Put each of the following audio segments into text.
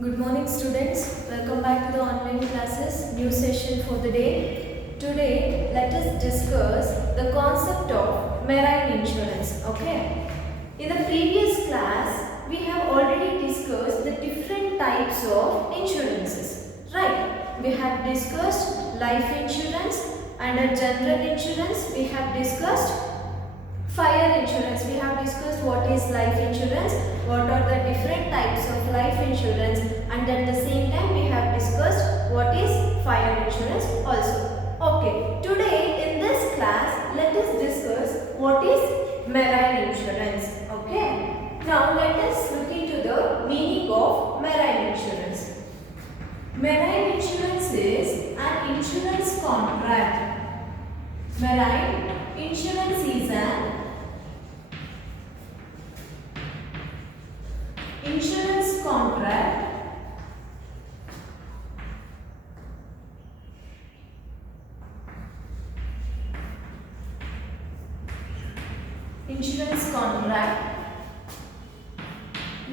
Good morning students, welcome back to the online classes, new session for the day. Today let us discuss the concept of marine insurance, okay. In the previous class we have already discussed the different types of insurances, right. We have discussed life insurance. Under general insurance we have discussed fire insurance. We have discussed what is life insurance, what are the different types of life insurance, and at the same time we have discussed what is fire insurance also. Okay, today in this class let us discuss what is marine insurance. Okay, now let us look into the meaning of marine insurance. Marine insurance is an insurance contract. Marine insurance is an insurance contract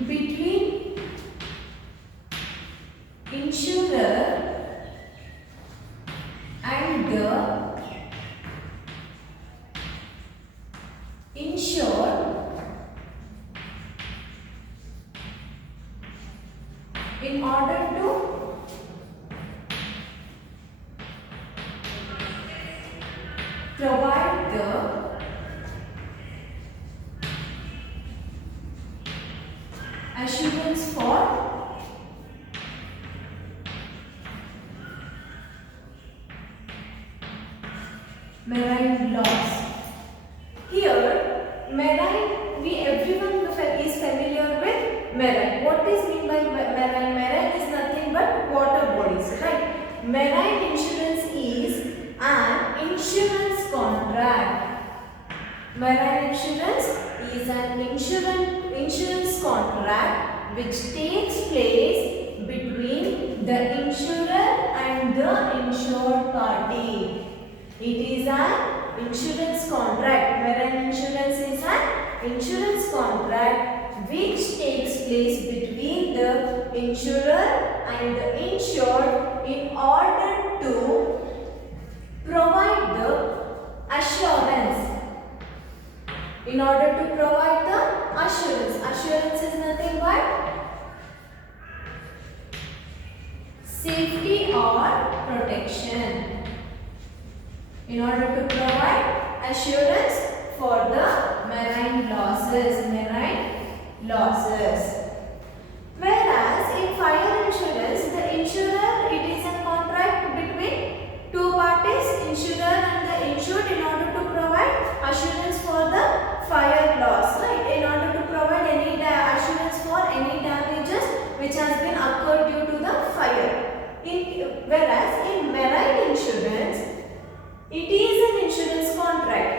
between insurer and the insured in order to provide the assurance for marine loss. Here, marine, everyone is familiar with marine. What is mean by marine? Marine is nothing but water bodies, right? Marine insurance is an insurance contract. Marine insurance is an insurance contract which takes place between the insurer and the insured party. It is an insurance contract. Marine insurance is an insurance contract which takes place between the insurer and the insured in order to provide the assurance. In order to provide the assurance. Assurance is nothing but safety or protection. In order to provide assurance for the marine losses. Whereas in fire insurance, the insurer, it is a contract between two parties, insurer and the insured, in order to provide assurance for the fire loss, right? In order to provide any assurance for any damages which has been occurred due to the fire. Whereas in marine insurance, it is an insurance contract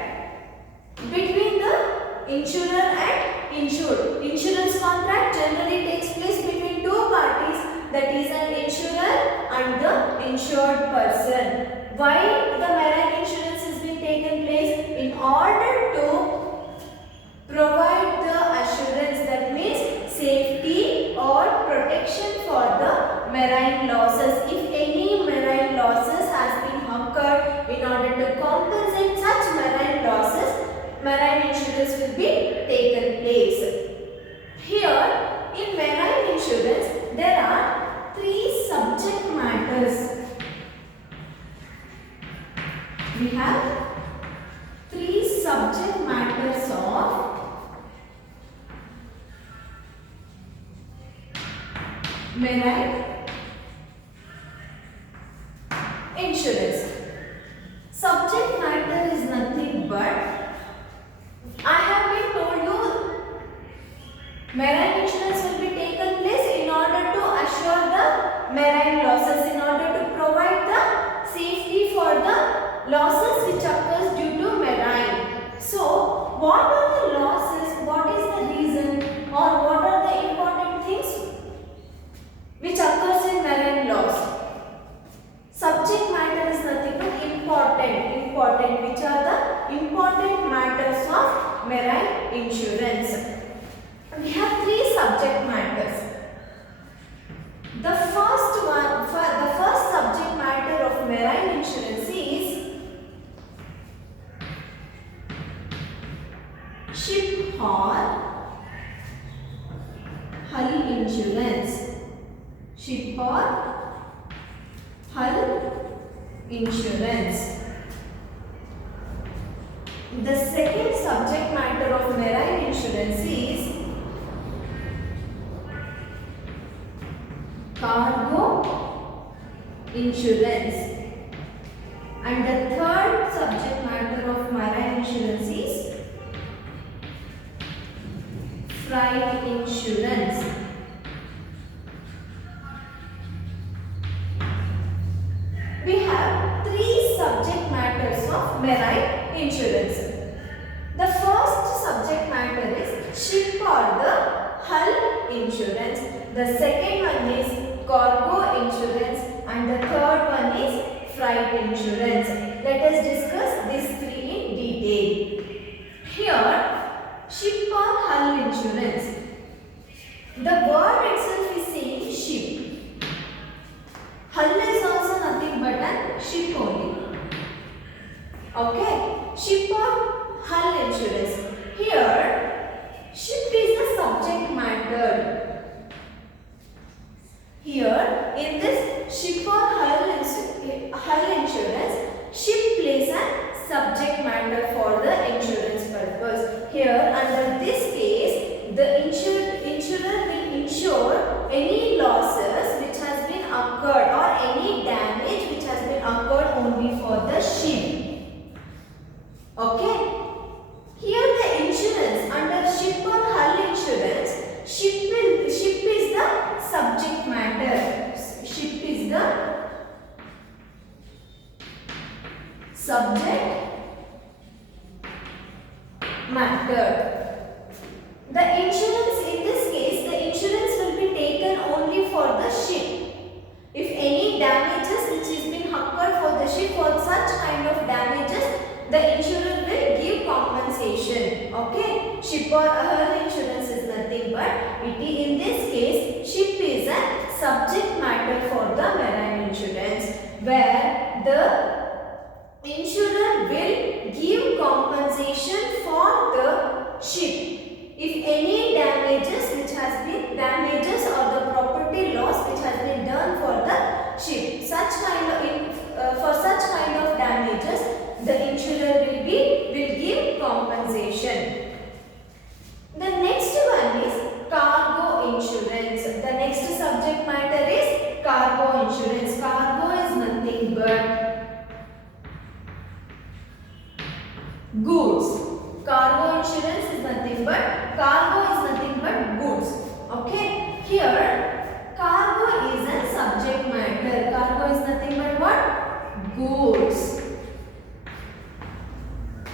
between the insurer and insured. Insurance contract generally takes place between two parties, that is an insurer and the insured person. Why the marine insurance has been taken place? In order to provide the assurance, that means safety or protection for the marine losses. If any marine losses has been occurred, in order to compensate such marine losses, marine insurance will be taken place. Here in marine insurance there are three subject matters. We have three subject matters of marine insurance. Subject matter is nothing but, I have been told you, marine insurance will be taken place in order to assure the marine losses, in order to provide the safety for the losses which occurs due to marine. So, what are the losses? What is the reason, or what are the important things which occurs in marine loss? Subject matter is nothing but important. Which are the important matters of marine insurance? We have three subject matters. insurance. Ship or hull insurance. The second subject matter of marine insurance is cargo insurance. And the third subject matter of marine insurance is freight insurance. We have three subject matters of marine insurance. The first subject matter is ship or the hull insurance. The second one is cargo insurance, and the third one is freight insurance. Let us discuss these three in detail. Here, ship or hull insurance. The word itself is saying ship. Hull is also nothing but a ship only. Okay, ship or hull insurance. Here, ship is the subject matter. Here, in this ship or hull insurance, ship plays a subject matter for the insurance purpose. Here, under this case, the insurer will insure any losses which has been occurred or any damage which has been occurred only for the ship. Okay. Here, the insurance under ship or hull insurance, ship is the subject matter. Ship is the subject matter. The insurance, in this case, the insurance will be taken only for the ship. If any damages which has been occurred for the ship, for such kind of damages, the insurer will give compensation. Okay, ship or hull insurance is nothing but in this case, ship is a subject matter for the marine insurance, where the insurer will give compensation for the ship if any damages which has been damages or the property loss which has been done for the ship. Such kind of for such kind of damages, the insurer will give compensation. The next one is cargo insurance. The next subject matter is cargo insurance. Cargo is nothing but goods. Cargo insurance is nothing but goods. Okay. Here, cargo is a subject matter. Cargo is nothing but what? Goods.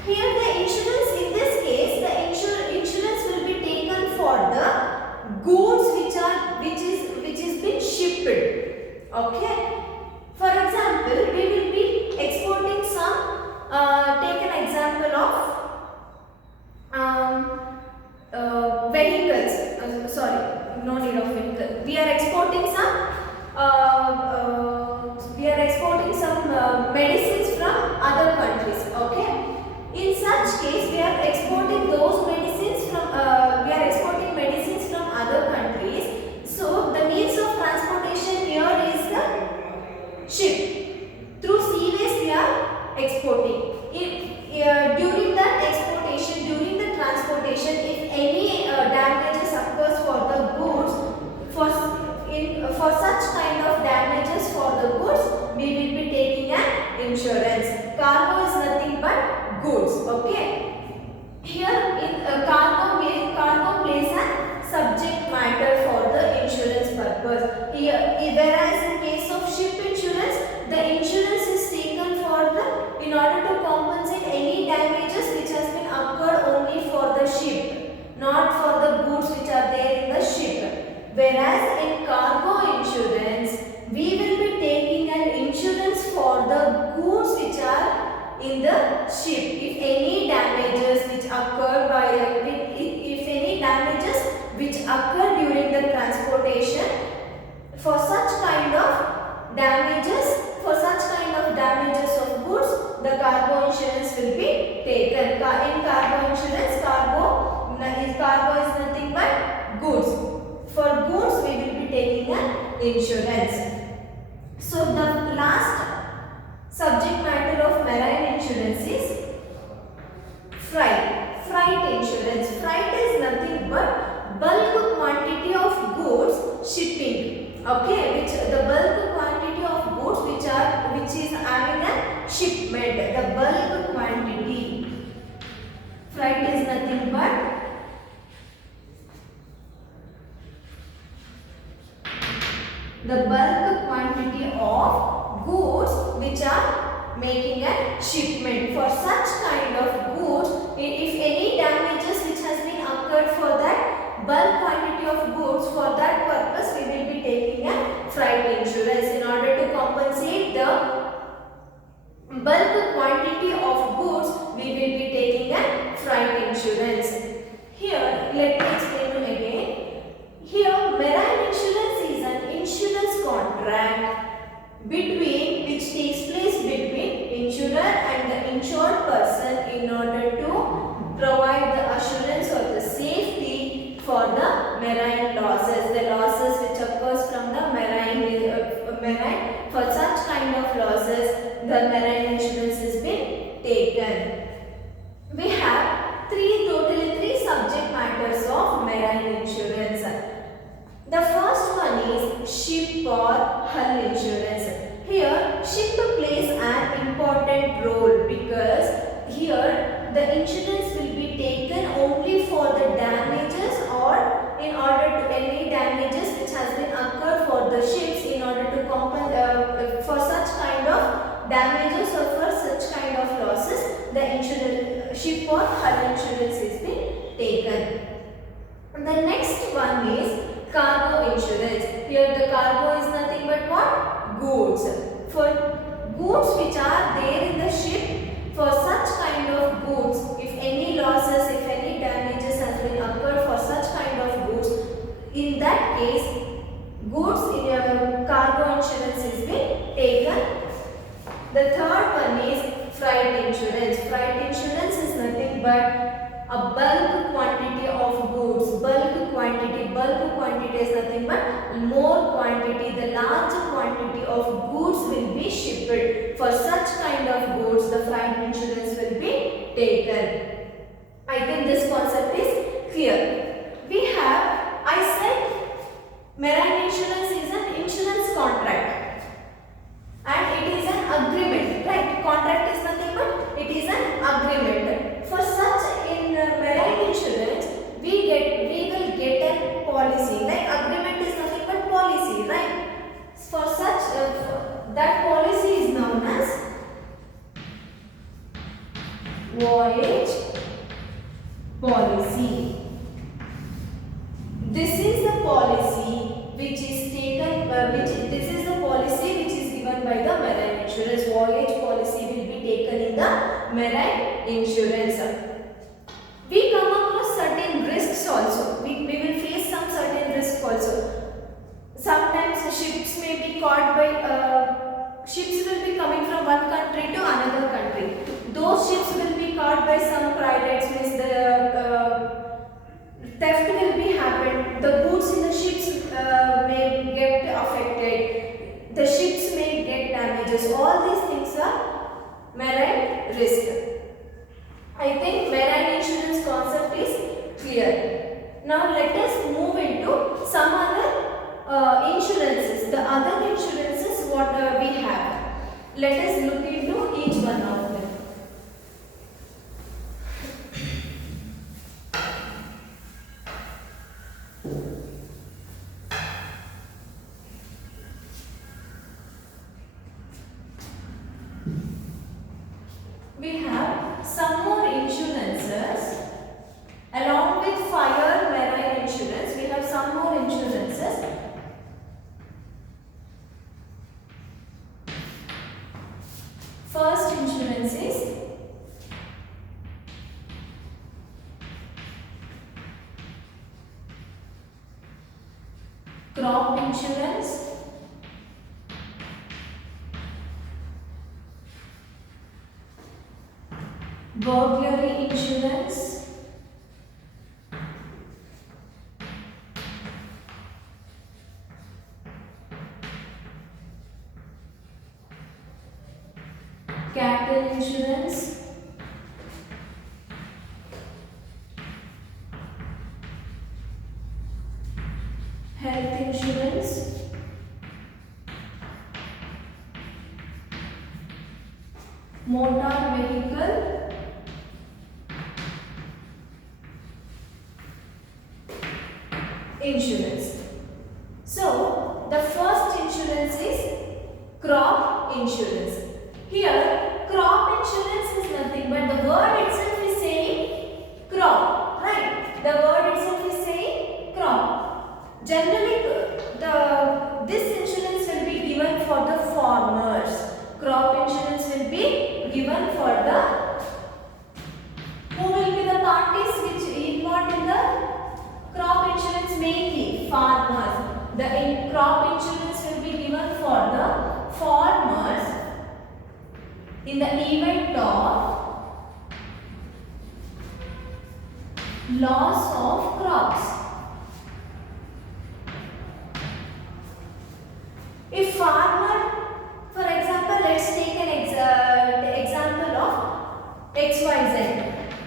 Here the insurance, in this case, the insurance will be taken for the goods which is been shipped. Okay. For example, we will be exporting some. Take an example of vehicles. Sorry, no need of vehicle. We are exporting some. Medicines from other countries. Okay. In such case, we are exporting those medicines from other countries. So the means of transportation here is the ship. Through seaways we are exporting. During that exportation, during the transportation, if any damages occurs for the goods, for such kind of damages for the goods, we will be taking an insurance. Cargo is nothing but goods. Okay. Here in cargo plays a subject matter for the insurance purpose. Here, whereas in case of ship insurance, the insurance is taken in order to compensate any damages which has been occurred only for the ship, not for the goods which are there in the ship. Whereas in cargo insurance, we will be taking an insurance for the goods which are in the ship. If any damages which occur during the transportation, for such kind of damages of goods, the cargo insurance will be taken. In cargo insurance, cargo is nothing but goods. For goods, we insurance. So the last subject matter of marine insurance is freight insurance. Freight is nothing but bulk quantity of goods shipping, okay, which the bulk quantity of goods which is having a shipment, the bulk quantity. Freight is nothing but the bulk quantity of goods which are making a shipment. For such kind of goods, if any damages which has been occurred for that bulk quantity of goods, for that purpose we will be taking a freight insurance in order to compensate the bulk quantity of goods. We will be taking a freight insurance. Here let me explain you again. Here marine insurance is an insurance contract which takes place between insurer and the insured person in order to provide the assurance or the safety for the marine losses, the losses which occurs from the marine. For such kind of losses, the marine insurance has been taken. We have totally three subject matters of marine insurance. The first one is ship or hull insurance. Here, ship plays an important role because here the insurance will be taken only for the damages or in order to any damages which has been occurred for the ships in order to compensate for such kind of damages or for such kind of losses. The insurance ship or hull insurance is being taken. The next one is cargo insurance. Here the cargo is nothing but what? Goods. For goods which are there in the ship, for such kind of goods, if any losses, if any damages has been occurred for such kind of goods, in that case, goods in cargo insurance is being taken. The third one is freight insurance. Freight insurance is nothing but a bulk quantity of goods. Bulk quantity is nothing but more quantity, the larger quantity of goods will be shipped. For such kind of goods, the freight insurance will be taken. I think this concept is clear. We have, I said, marine insurance is an insurance contract and it is an agreement, right? Contract is nothing but it is an agreement. For such in marine insurance, we will get a policy. Like agreement is nothing but policy, right? For such that policy is known as voyage policy. This is the policy which is taken. This is the policy which is given by the marine insurance. Voyage policy will be taken in the marine insurance. We come across certain risks also. We will face some certain risks also. Sometimes ships may be caught by ships will be coming from one country to another country. Those ships will be caught by some pirates, means the theft will be happened. The goods in the ships may get affected. The ships may get damages. All these things are marine risk. I think marine insurance concept is clear. Now let us move into some other insurances. The other insurances what we have. Let us look into each one of them. We have some more insurances along with fire marine insurance. We have some more insurances. First insurance is crop insurance, burglary insurance, cattle insurance, health insurance, motor vehicle, insurance. So the first insurance is crop insurance. Here crop insurance is nothing but the word itself is saying crop, right? The word itself is saying crop. Generally this insurance will be given for the farmers. Crop insurance will be given for the, who will be the parties which involved in the crop insurance? Mainly farmers. The crop insurance will be given for the farmers in the event of loss of crops. If farmer, for example, let's take an example of XYZ.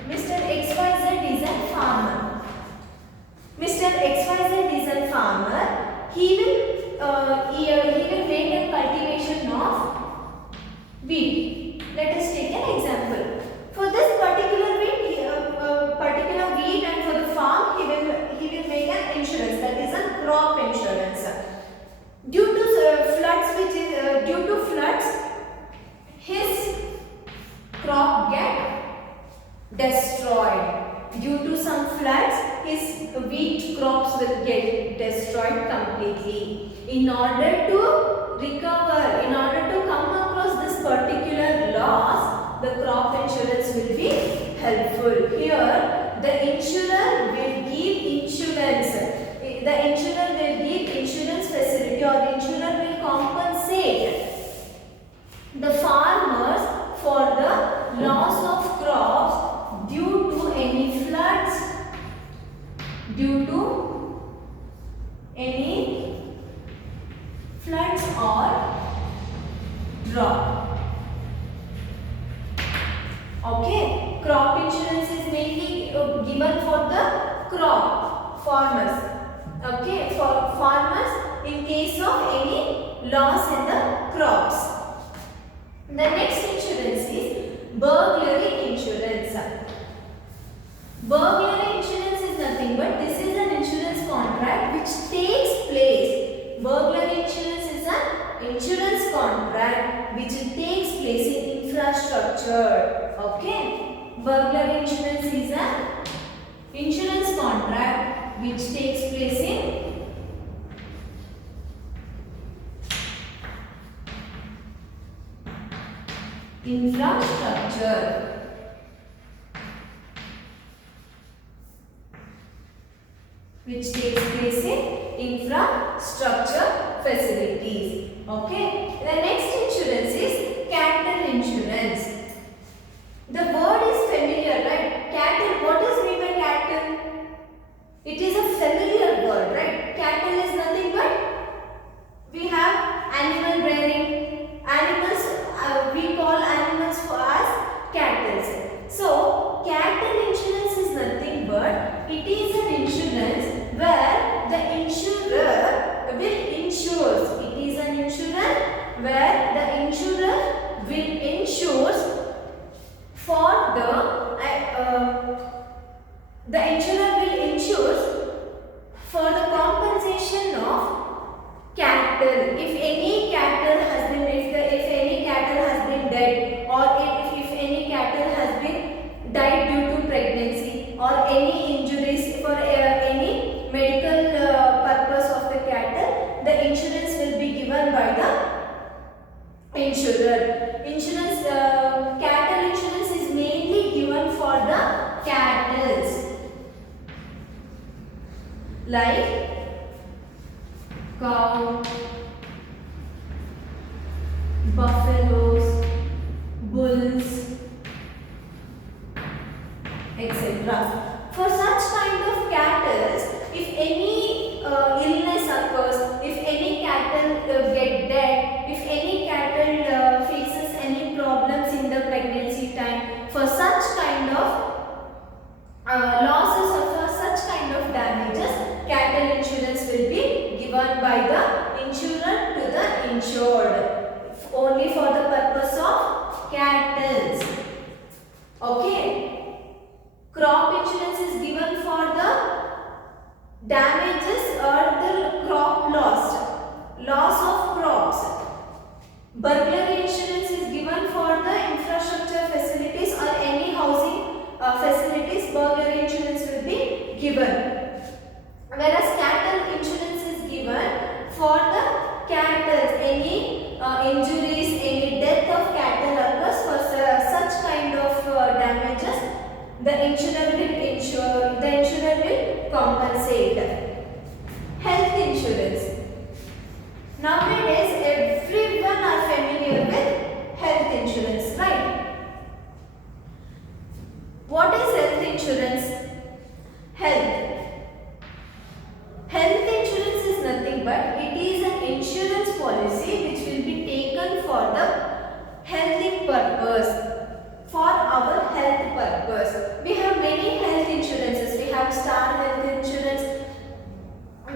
Mr. XYZ is a farmer. Mr. XYZ is a farmer. He will make a cultivation of wheat. Let us take an example. For this particular wheat and for the farm, he will make an insurance, that is a crop insurance. Due to floods, his crop get destroyed. Due to some floods, his wheat crops will get destroyed completely. In order to recover, in order to come across this particular loss, the crop insurance will be helpful. Here, the insurer will give insurance. The insurer will give insurance facility, or insurer will compensate the farmers for the loss of crops due to any floods, or drought. Okay, crop insurance is mainly given for the crop farmers. Okay, for farmers in case of any loss in the crops. The next insurance is burglary insurance. Burglary insurance is nothing but this is an insurance contract which takes place. Burglary insurance is an insurance contract which takes place in infrastructure. Okay, burglary insurance is an insurance contract which takes place in infrastructure. Which takes place in infrastructure facilities. Okay. The next insurance is cattle insurance. The word is familiar, right? Cattle. What is meant by cattle? It is a familiar word, right? Cattle is nothing but we have animal rearing. Animals, we call animals as cattle. So, cattle insurance is nothing but it is an insurance where the insurer will insure. It is an insurance where the insurer will insure for the insurer will insure for the compensation of cattle. If any cattle has been, if any cattle has been dead, or if any cattle has been died due to pregnancy, or any injuries for any medical purpose of the cattle, the insurance will be given by the insurer. Insurance, cattle insurance is mainly given for the cattle, like cow, buffaloes, bulls, etc. For such kind of cattle, if any illness occurs, if any cattle get dead, if any cattle faces any problems in insurer to the insured, only for the purpose of cattle. Okay. Crop insurance is given for the damages or the crop loss of crops. Burglary insurance is given for the infrastructure facilities or any housing facilities. Burglary insurance will be given. Whereas cattle insurance is given for the cattle. Any injuries, any death of cattle occurs for such kind of damages, the insurer will compensate. Health insurance. Nowadays, everyone are familiar with health insurance, right? What is health insurance? Health insurance is nothing but it is an insurance policy which will be taken for the healthy purpose. For our health purpose. We have many health insurances. We have Star Health Insurance.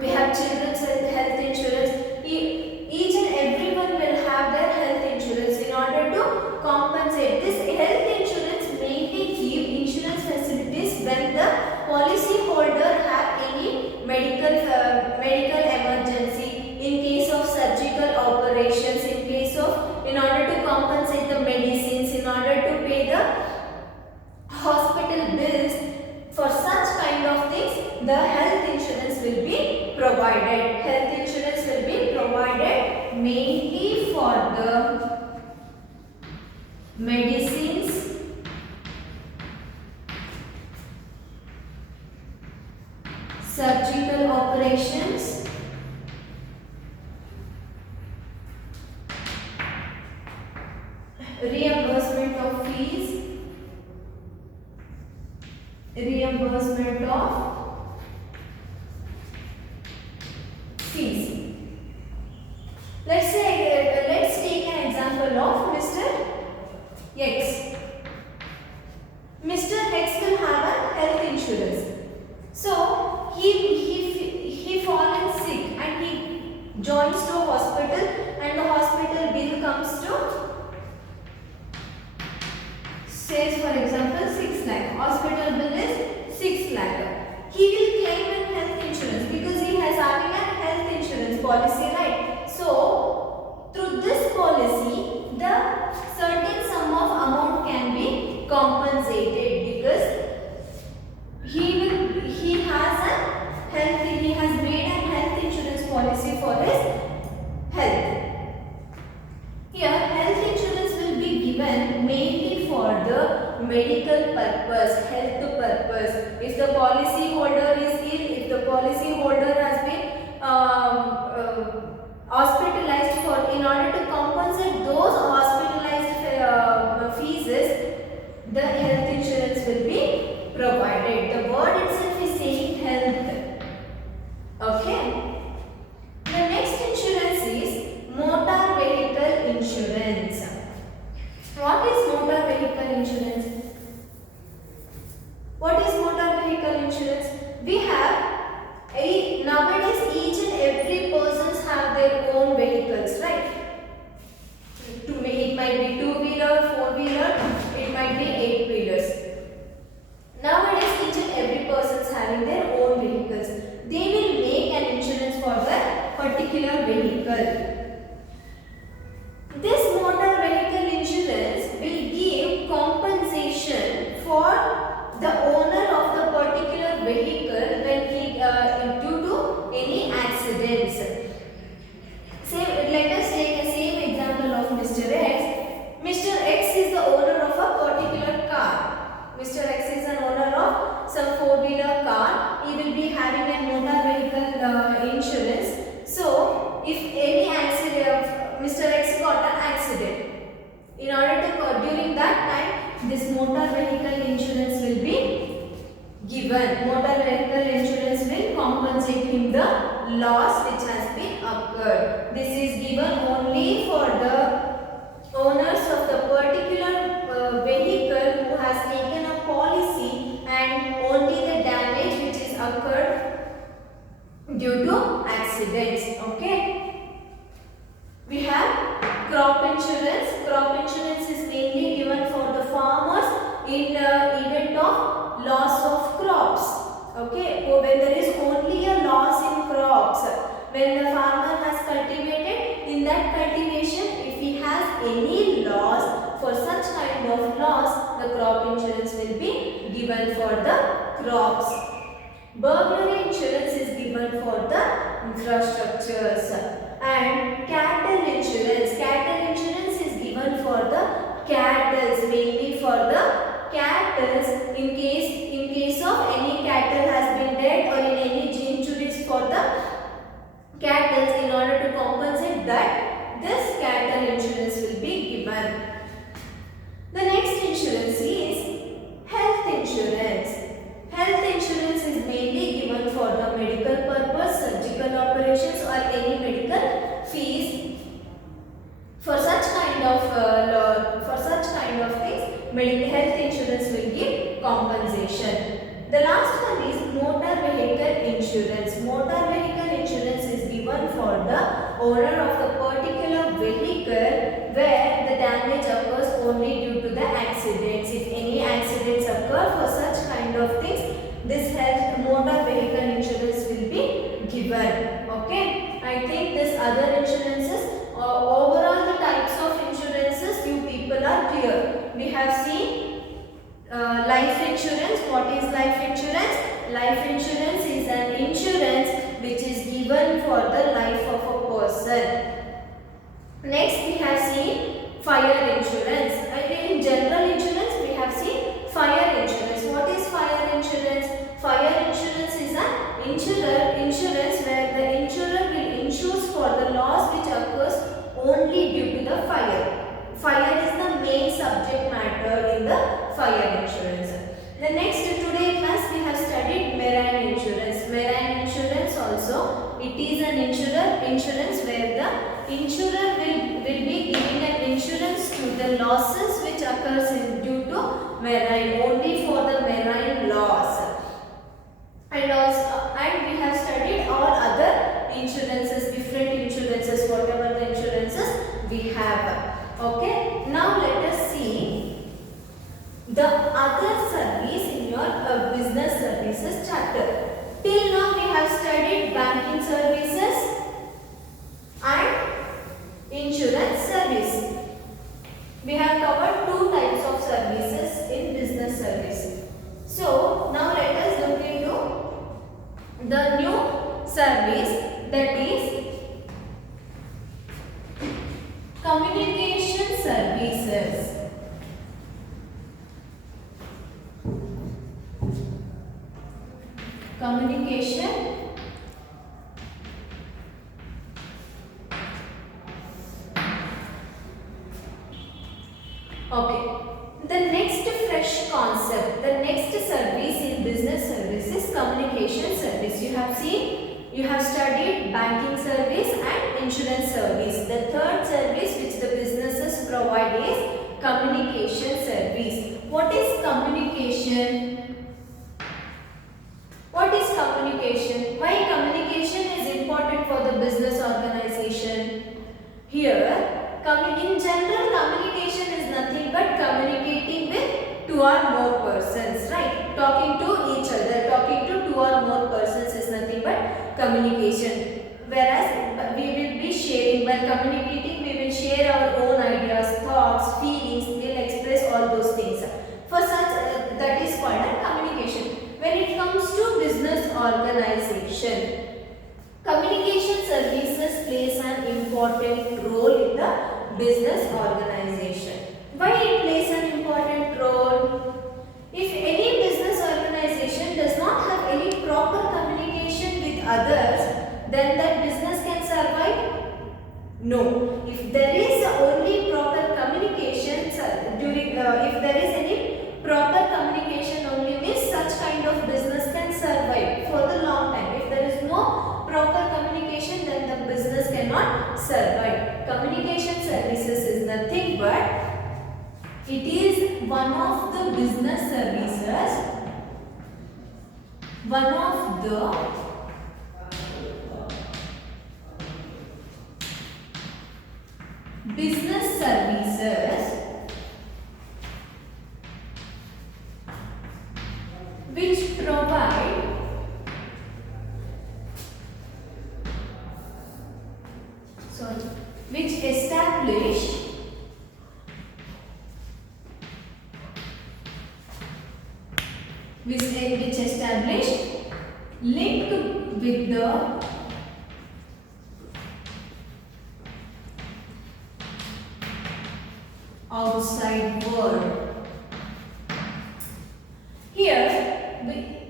We have Children's Health Insurance. Each and everyone will have their health insurance in order to compensate. This health insurance mainly give insurance facilities when the policy holder have any medical emergency, in case of surgical operations, in order to compensate the medicines, in order to pay the hospital bills. For such kind of things, the health insurance will be provided. Health insurance will be provided mainly for the medicines, surgical operations, reimbursement of fees, Let's take an example of Mr. X. Mr. X will have a health insurance. So he fallen sick and he joins to a hospital, and the hospital bill comes to, says for example 6 lakh. Hospital bill is 6 lakh. He will claim an health insurance because he has having a health insurance policy, right? So through this policy, the certain sum of amount can be compensated because he has made a health insurance policy for his health. Here, health insurance will be given mainly for the medical purpose, health purpose. If the policy holder is ill, if the policy holder has been hospitalized, in order to compensate those hospitalized fees, the health insurance will be provided. The word itself is saying health. Okay. The next insurance is motor vehicle insurance. What is motor vehicle insurance? What is motor vehicle insurance? We have nowadays each and every persons have their own vehicles, right? It might be 2-wheeler, 4-wheeler, it might be 8-wheelers. Nowadays each and every person is having their own vehicles. They will make an insurance for that particular vehicle. This motor vehicle insurance will give compensation for the owner of the particular vehicle when he due to any accidents. Let us take the same example of Mr. X. Mr. X is the owner of a particular car. Mr. X is an owner of some 4-wheeler car. He will be having a motor vehicle insurance. So, if any accident, Mr. X got an accident, in order to during that time, this motor vehicle insurance will be given. Motor vehicle insurance will compensate him the loss which has been occurred. This is given only for the owners of the particular vehicle who has taken a policy, and only the damage which is occurred due to accidents. Okay. When the farmer has cultivated, in that cultivation, if he has any loss, for such kind of loss, the crop insurance will be given for the crops. Burglary insurance is given for the infrastructures. And cattle insurance is given for the cattle, mainly for the cattle in case of any cattle has been dead or in any injuries for the cattle, in order to compensate that, this cattle insurance will be given. The next insurance is health insurance. Health insurance is mainly given for the medical purpose, surgical operations or any medical fees. For such kind of things, medical health insurance will give compensation. The last one is motor vehicle insurance. Motor vehicle insurance is given for the owner of the particular vehicle where the damage occurs only due to the accidents. If any accidents occur, for such kind of things, this motor vehicle insurance will be given. Okay, I think this other insurances, overall the types of insurances, you people are clear. We have seen life insurance. What is life insurance? Life insurance is an insurance which is given for the life of a person. Next we have seen fire insurance. In general insurance we have seen fire insurance. What is fire insurance? Fire insurance is an insurance where the insurer will insure for the loss which occurs only due to the fire. Fire is the main subject matter in the fire insurance. The next today class we have studied marine insurance. Marine insurance also, it is an insurance where the insurer will be giving an insurance to the losses which occurs due to marine, only for the marine loss. And we have studied all other insurances, different insurances, whatever the insurances we have. Okay, now let us see the other service in your business services chapter. Till now we have studied banking services and insurance service. We have covered two types of services in business service. So now let us look into the new service, that is communication services. Communication okay. The next fresh concept, the next service in business service is communication service. You have seen, you have studied banking service and insurance service. The third service which the businesses provide is communication service. What is communication? What is communication? Why communication is important for the business organization? Here, in general, communication is nothing but communicating with two or more persons, right? Talking to each other, talking to two or more persons is nothing but communication. Whereas we will be sharing, while communicating, we will share our own ideas, thoughts, feelings, we will express all those things. For such, that is called a communication. When it comes to business organization, communication services plays an important role in the business organization. Why it plays an important role? If any business organization does not have any proper communication with others, then that business can survive? No. If there is only proper communication if there is any proper communication only, means such kind of business can survive for the long time. If there is no proper communication, then the business cannot survive. Communication services is nothing but it is one of the business services, one of the business services which provide which establish link with the outside world. Here,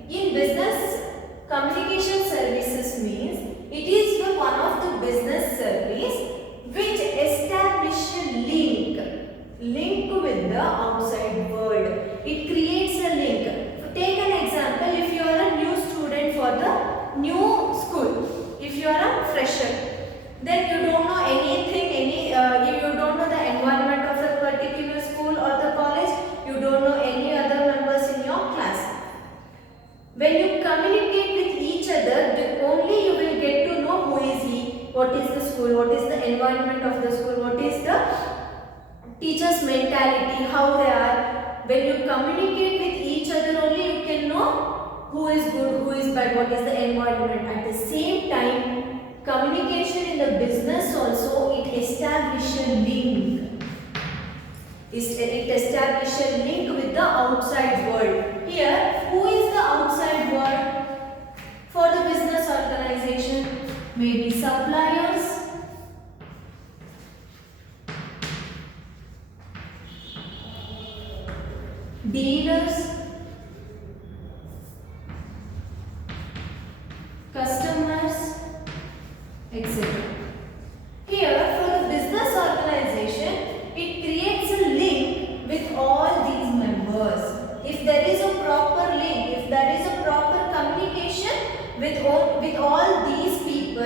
in business, communication services means it is one of the business service which establish a link with the outside world. It creates a link. Take an example. If you are a new student for the new school, if you are a fresher, then you don't know anything, you don't know the environment of a particular school or the college, you don't know any other members in your class. When you communicate with each other, only you will get to know who is he, what is the school, what is the environment of the school, what is the teacher's mentality, how they are. When you communicate with each other, only you can know who is good, who is bad, what is the environment. At the same time, communication in the business also, it establishes a link. It establishes a link with the outside world. Here, who is the outside world for the business organization? Maybe suppliers, dealers, customers, etc. Here, for the business organization, it creates a link with all these members. If there is a proper link, if there is a proper communication with all these people,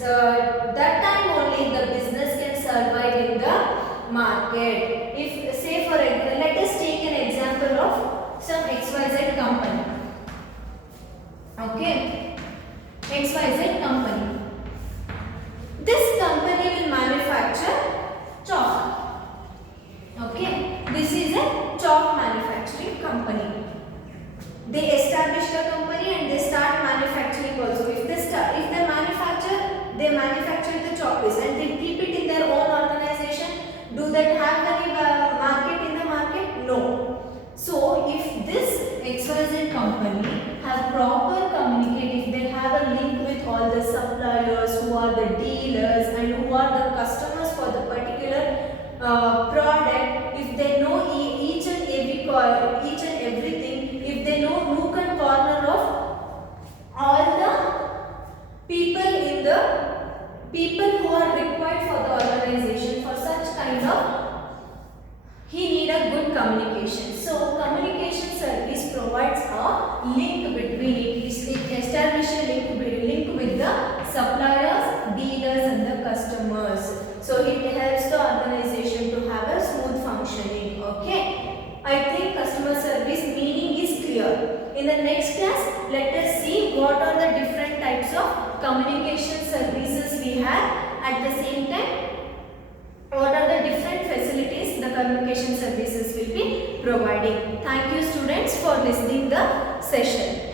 that time only the business can survive in the market. If, say for example, let us take an example of some XYZ company. Okay, XYZ company. This company will manufacture chalk. Okay, this is a chalk manufacturing company. They establish the company and they start manufacturing also. If they manufacture the chalk piece and they keep it in their own organization. Do they have any market in the market? No. So if this XYZ company have proper communicate, if they have a link with all the suppliers, who are the dealers and who are the customers for the particular product, if they know each and everything, if they know nook and corner of all the people who are required for the organization, for such kind of, he need a good communication. So communication service provides a link between it establishes a link with the suppliers, dealers and the customers. So it helps the organization to have a smooth functioning. Okay, I think customer service meaning is clear. In the next class, let us see what are the different types of communication services we have. At the same time, what are the different facilities the communication services will be providing. Thank you students for listening the session.